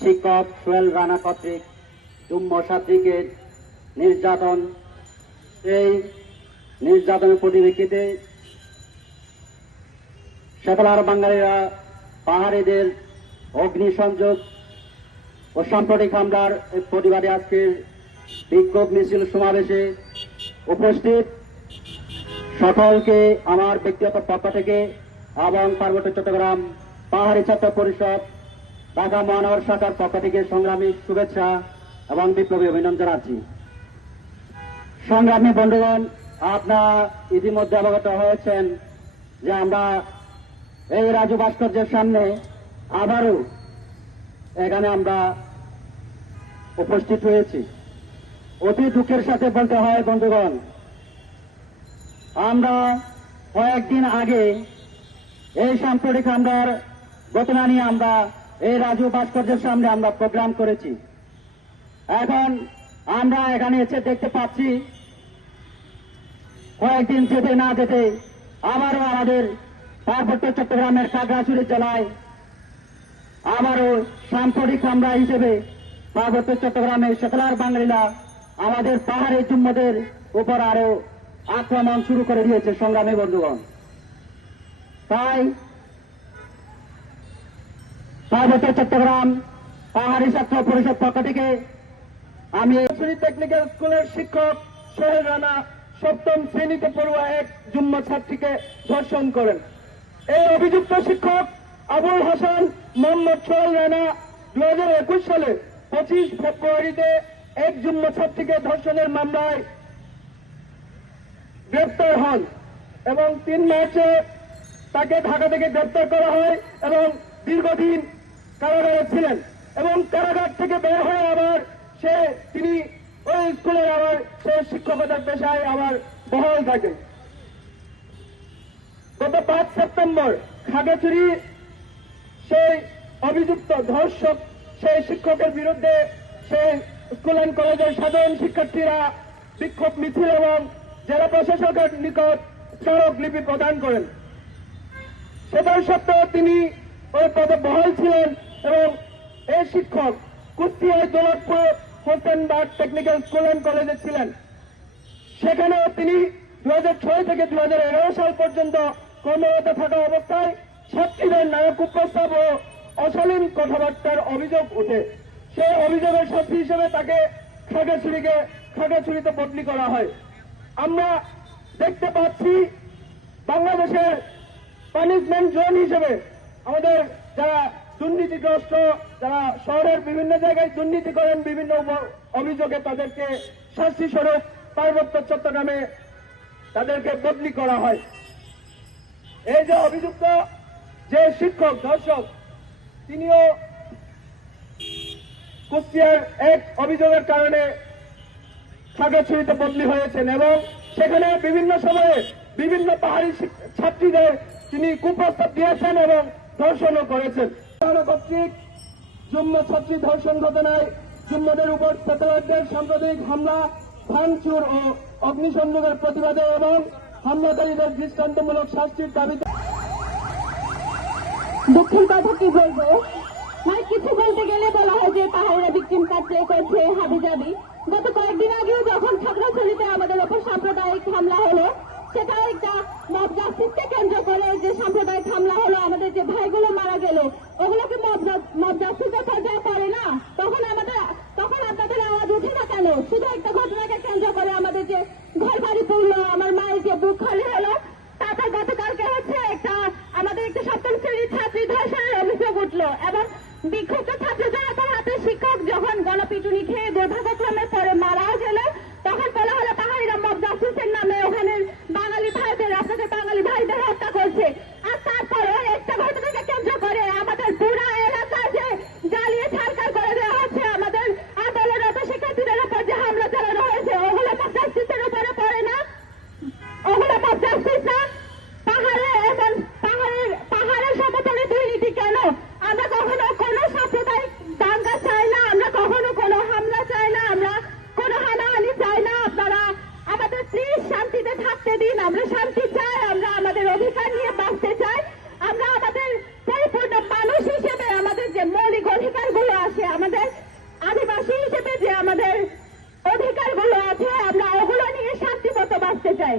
শিক্ষক সোহেল রানা কর্তৃক যুগ্ম ছাত্রীকে নির্যাতন, এই নির্যাতনের পরিপ্রেক্ষিতে শেতলার বাঙালিরা পাহাড়িদের অগ্নিসংযোগ ও সাম্প্রতিক হামলার প্রতিবাদে আজকের বিক্ষোভ মিছিল সমাবেশে উপস্থিত সকলকে আমার ব্যক্তিগত পক্ষ থেকে এবং পার্বত্য চট্টগ্রাম পাহাড়ি ছাত্র পরিষদ ঢাকা মহানগর শাখার পক্ষ থেকে সংগ্রামী শুভেচ্ছা এবং বিপ্লবী অভিনন্দন জানাচ্ছি। সংগ্রামী বন্ধুগণ, আপনারা ইতিমধ্যে অবগত হয়েছেন যে আমরা এই রাজু ভাস্কর্যের সামনে আবারও এখানে আমরা উপস্থিত হয়েছি। অতি দুঃখের সাথে বলতে হয় বন্ধুগণ, আমরা কয়েকদিন আগে এই সাম্প্রতিক হামলার ঘটনা নিয়ে আমরা এই রাজু ভাস্কর্যের সামনে আমরা প্রোগ্রাম করেছি। এখন আমরা এখানে এসে দেখতে পাচ্ছি কয়েকদিন যেতে না যেতে আবারও আমাদের পার্বত্য চট্টগ্রামের খাগড়াছড়ি জেলায় আবারও সাম্প্রতিক হামলা হিসেবে পার্বত্য চট্টগ্রামের শেতলার বাঙালিরা আমাদের পাহাড়ি জুম্মদের উপর আরো আক্রমণ শুরু করে দিয়েছে। সংগ্রামী বন্ধুগণ, তাই পার্বত্য চট্টগ্রাম পাহাড়ি ছাত্র পরিষদ পক্ষ থেকে আমি টেকনিক্যাল স্কুলের শিক্ষক সোহেল রানা সপ্তম শ্রেণীতে পড়ুয়া এক যুগ্ম ছাত্রীকে ধর্ষণ করেন। এই অভিযুক্ত শিক্ষক আবুল হাসান মোহাম্মদ সোহেল রানা 2021 সালে 25 ফেব্রুয়ারিতে এক যুগ্ম ছাত্রীকে ধর্ষণের মামলায় গ্রেপ্তার হন এবং 3 মার্চে তাকে ঢাকা থেকে গ্রেপ্তার করা হয় এবং দীর্ঘদিন কারাগারে ছিলেন এবং কারাগার থেকে বের হয়ে আবার তিনি ওই স্কুলের আবার সে শিক্ষকতার পেশায় আবার বহাল থাকে। গত 5 সেপ্টেম্বর খাগড়াছড়ি সেই অভিযুক্ত ধর্ষক সেই শিক্ষকের বিরুদ্ধে সেই স্কুল অ্যান্ড কলেজের সাধারণ শিক্ষার্থীরা বিক্ষোভ মিছিল এবং জেলা প্রশাসকের নিকট স্মারকলিপি প্রদান করেন। সেটা সত্ত্বেও তিনি ওই পদে বহাল ছিলেন এবং এই শিক্ষক কুষ্টিয়ায় দৌলতপুর হোসেনবাগ টেকনিক্যাল স্কুল অ্যান্ড কলেজে ছিলেন। সেখানেও তিনি 2006 থেকে 2011 সাল পর্যন্ত কর্মরত থাকা অবস্থায় ছাত্রীদের নানা কুপ্রস্তাব ও অশালীন কথাবার্তার অভিযোগ ওঠে। সেই অভিযোগের শাস্তি হিসেবে তাকে খাগড়াছড়িতে বদলি করা হয়। আমরা দেখতে পাচ্ছি বাংলাদেশের পানিশমেন্ট জোন হিসেবে আমাদের যারা দুর্নীতিগ্রস্ত, যারা শহরের বিভিন্ন জায়গায় দুর্নীতি করেন বিভিন্ন অভিযোগে তাদেরকে শাস্তি স্বরূপ পার্বত্য চট্টগ্রামে তাদেরকে বদলি করা হয়। এই যে অভিযুক্ত যে শিক্ষক ধর্ষক, তিনিও কুষ্টিয়ার এক অভিযোগের কারণে খাগড়াছড়িতে বদলি হয়েছেন এবং সেখানে বিভিন্ন সময়ে বিভিন্ন পাহাড়ি ছাত্রীদের তিনি কুপ্রস্তাব দিয়েছেন এবং ধর্ষণও করেছেন। কর্তৃক যুগ্ম ছাত্রী ধর্ষণ ঘটনায় যুগ্মদের উপর স্যাটেলাইটদের সাম্প্রদায়িক হামলা, ভাঙচুর ও অগ্নিসংযোগের প্রতিবাদে এবং হামলাকারীদের দৃষ্টান্তমূলক শাস্তির দাবিতে দুঃখের কথা কি বলবো, মানে কিছু বলতে গেলে বলা হয় যে পাহাড়িরা ভিকটিম কাটছে করছে হাবিজাবি। গত কয়েকদিন আগেও যখন খাগড়াছড়িতে আমাদের ওপর সাম্প্রদায়িক হামলা হলো, সেটা একটা মব জাস্টিসকে কেন্দ্র করে যে সাম্প্রদায়িক হামলা হলো, আমাদের যে ভাইগুলো মারা গেল, ওগুলোকে মব জাস্টিসের পর্যায়ে পড়ে না। তখন আপনাদের আওয়াজ উঠে না কেন? শুধু একটা ঘটনাকে কেন্দ্র করে আমাদের যে ঘর বাড়ি পড়লো, আমার মায়ের যে বুক খালি হলো, তারপর গতকালকে একটা আমাদের একটা সপ্তম শ্রেণীর ছাত্রী ধর্ষণের অভিযোগ উঠলো এবং বিক্ষুব্ধ ছাত্র জনতার হাতে শিক্ষক যখন গণপিটুনি খেয়ে দুর্ভাগ্যক্রমে পরে মারা গেল, তখন বলা হলো পাহাড়িরা মব জাস্টিসের নামে ওখানে বাঙালি ভাইদের, আপনাদের বাঙালি ভাইদের হত্যা করছে। আর তারপরে একটা ঘটনাকে কেন্দ্র করে আমাদের পুরা এলাকা যে জ্বালিয়ে ছাড়কার করে দেওয়া হচ্ছে, আমাদের আন্দোলনরত শিক্ষার্থীদের উপর যে হামলা চালানো হয়েছে, ওগুলো মব জাস্টিসের উপরে পড়ে না? ওগুলো মব জাস্টিস না? পাহাড়ের সমতলে দুর্নীতি কেন? আমরা কখনো কোনো সাম্প্রদায়িক দাঙ্গা চাই না, আমরা কখনো কোনো হামলা চাই না, আমরা আমাদের অধিকারগুলো আছে আমরা ওগুলো নিয়ে শান্তিমতো বাঁচতে চাই।